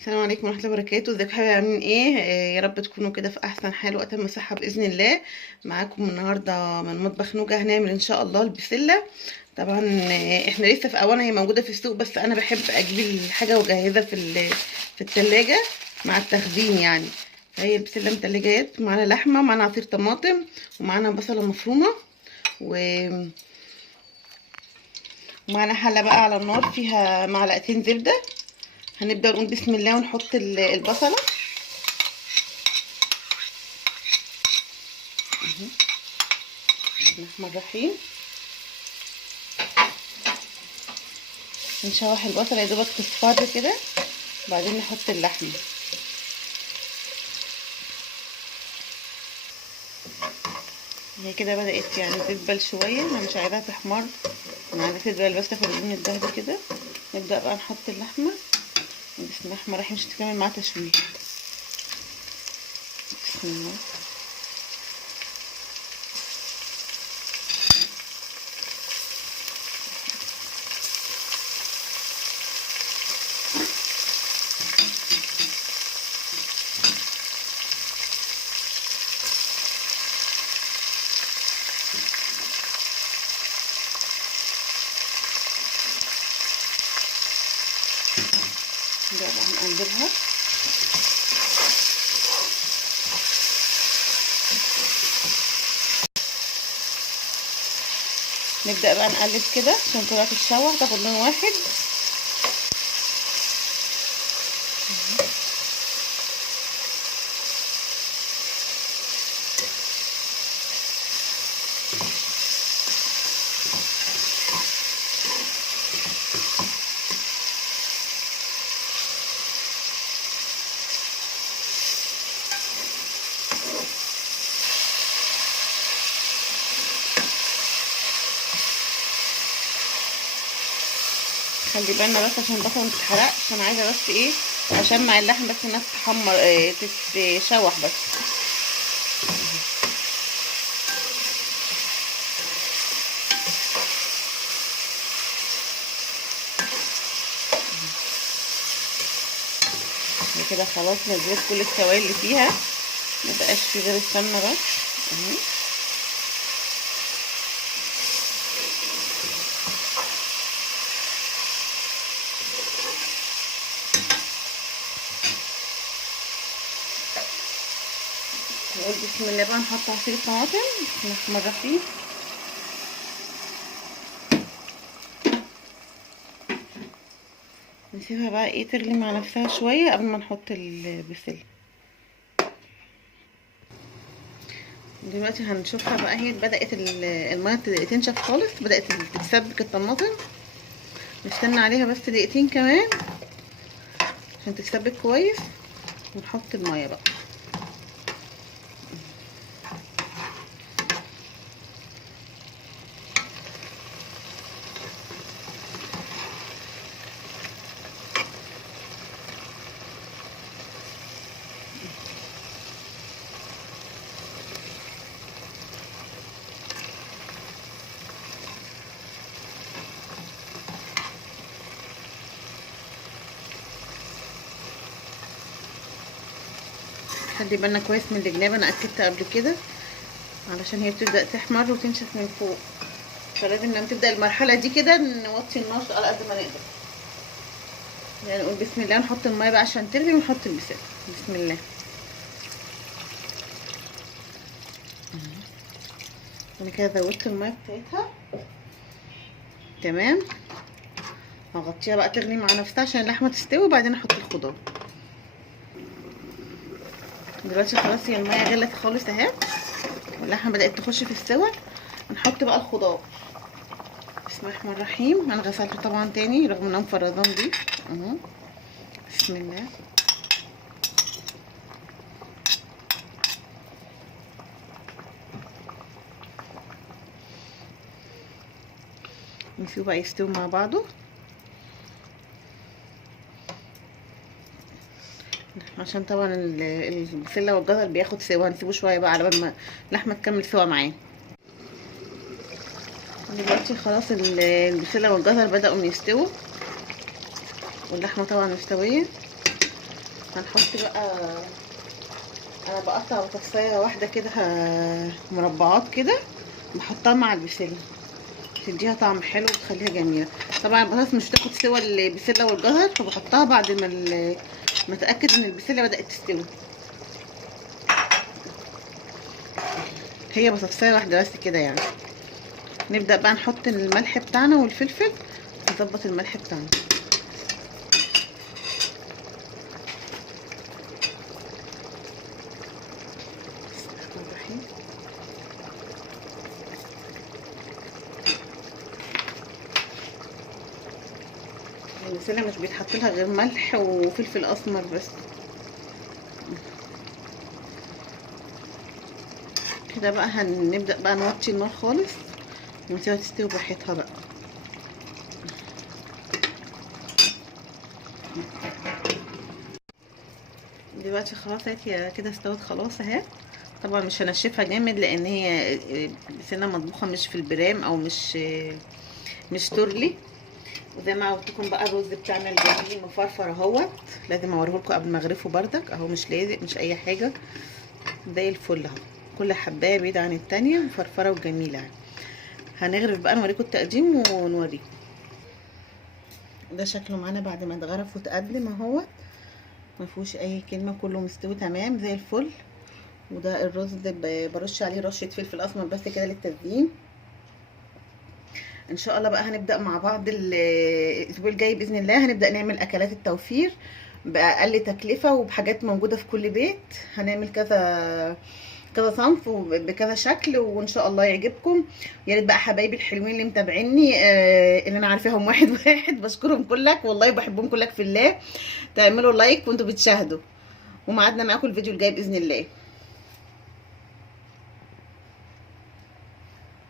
السلام عليكم ورحمة الله وبركاته. ازيكم حبايبي؟ عاملين ايه؟ يا رب تكونوا كده في احسن حال واتم صحة باذن الله. معاكم النهارده من مطبخ نوجة، هنعمل ان شاء الله البسلة. طبعا احنا لسه في اوانها، هي موجودة في السوق بس انا بحب اجيب الحاجة واجهزها في التلاجة مع التخزين يعني. فهي البسلة متلجات، معانا لحمة ومعانا عصير طماطم ومعانا بصلة مفرومة ومعانا حلة بقى على النار فيها معلقتين زبدة. هنبدأ نقول بسم الله ونحط البصلة. بسم الله الرحمن الرحيم. نشوح البصله يا دوبك تصفر كده، وبعدين نحط اللحمه. هي كده بدات يعني تدبل شويه، انا مش عايزاها تحمر، انا عايزاها تدبل بس في اللون الذهبي كده. نبدا بقى نحط اللحمه. بسم الله الرحمن الرحيم، مش هتكمل معاها تشويح. بسم الله. نبدا بقى نقلبها. نبدا بقى نقلب كده عشان كلها تتشوح، تاخد لون واحد. خلي بالنا بس عشان البصله متتحرقش، انا عايزه بس ايه، اشمع اللحم بس انها تتحمر، تتشوح بس. كده خلاص نزلت كل السوائل اللي فيها، مبقاش في غير السمنه بس اهي. نقول بسم الله بقى، نحط عصير الطماطم. بسم الله الرحمن الرحيم. نسيبها بقى ايه تغلي مع نفسها شويه قبل ما نحط البسله. دلوقتي هنشوفها بقى، هي بدات الميه تنشف خالص، بدات تتسبك الطماطم. نستنى عليها بس دقيقتين كمان عشان تتسبك كويس، ونحط الميه بقى. خلي بالنا كويس من الجناب، انا اكدت قبل كده علشان هي بتبدا تحمر وتنشف من فوق، فلازم لما تبدا المرحله دي كده نوطي النار على قد ما نقدر. يعني نقول بسم الله، نحط الميه بقى عشان تغلي ونحط البسله. بسم الله. انا كده زودت الميه بتاعتها تمام. هغطيها بقى تغلي مع نفسها عشان اللحمه تستوي، وبعدين احط الخضار. دلوقتي خلاص هي الميه غلت خالص اهي، واللحمه بدات تخش في السوا. هنحط بقى الخضار. بسم الله الرحمن الرحيم. انا غسلته طبعا تاني رغم ان انا مفرزاه دي اهو. بسم الله. نسيبه بقى يستوي مع بعضه عشان طبعا البسله والجزر بياخد سوا. هنسيبه شويه بقى على بال ما اللحمه تكمل سوا معاه. دلوقتي خلاص البسله والجزر بدأوا يستووا، واللحمه طبعا مستويه. هنحط بقى، انا بقطع بطاطسايه واحده كده مربعات كده، بحطها مع البسله، تديها طعم حلو وتخليها جميله. طبعا البطاطس مش بتاخد سوى البسله والجزر، فبحطها بعد ما اتاكد ان البسله بدات تستوي. هي بطاطسايه واحده بس كده يعني. نبدا بقى نحط الملح بتاعنا والفلفل، نظبط الملح بتاعنا. البسله مش بيتحط لها غير ملح وفلفل اسمر بس كده. بقى هنبدا بقى نوطي النار خالص ونسيبها تستوي براحتها بقى. دلوقتي خلاص هي كده استوت خلاص اهي. طبعا مش هنشفها جامد لان هي سنه مطبوخه مش في البرام او مش تورلي. وزي ما قلت لكم بقى الرز بتاعنا الجميل مفرفر اهوت. لازم اوريه لكم قبل ما اغرفه بردك اهو، مش لازق مش اي حاجه، زي الفل اهو. كل حبايه بعيده عن التانيه مفرفره وجميله يعني. هنغرف بقى نوريكم التقديم ونوريكم. ده شكله معانا بعد ما اتغرف وتقدم اهوت، ما فيهوش اي كلمه، كله مستوي تمام زي الفل. وده الرز ده برش عليه رشه فلفل اسمر بس كده للتزيين. ان شاء الله بقى هنبدا مع بعض الاسبوع الجاي باذن الله، هنبدا نعمل اكلات التوفير باقل تكلفه وبحاجات موجوده في كل بيت. هنعمل كذا كذا صنف وبكذا شكل، وان شاء الله يعجبكم. يا ريت بقى حبايبي الحلوين اللي متابعيني، اللي انا عارفاهم واحد واحد، بشكرهم كلك والله، بحبهم كلك في الله، تعملوا لايك وانتوا بتشاهدوا. وميعادنا معاكم الفيديو الجاي باذن الله.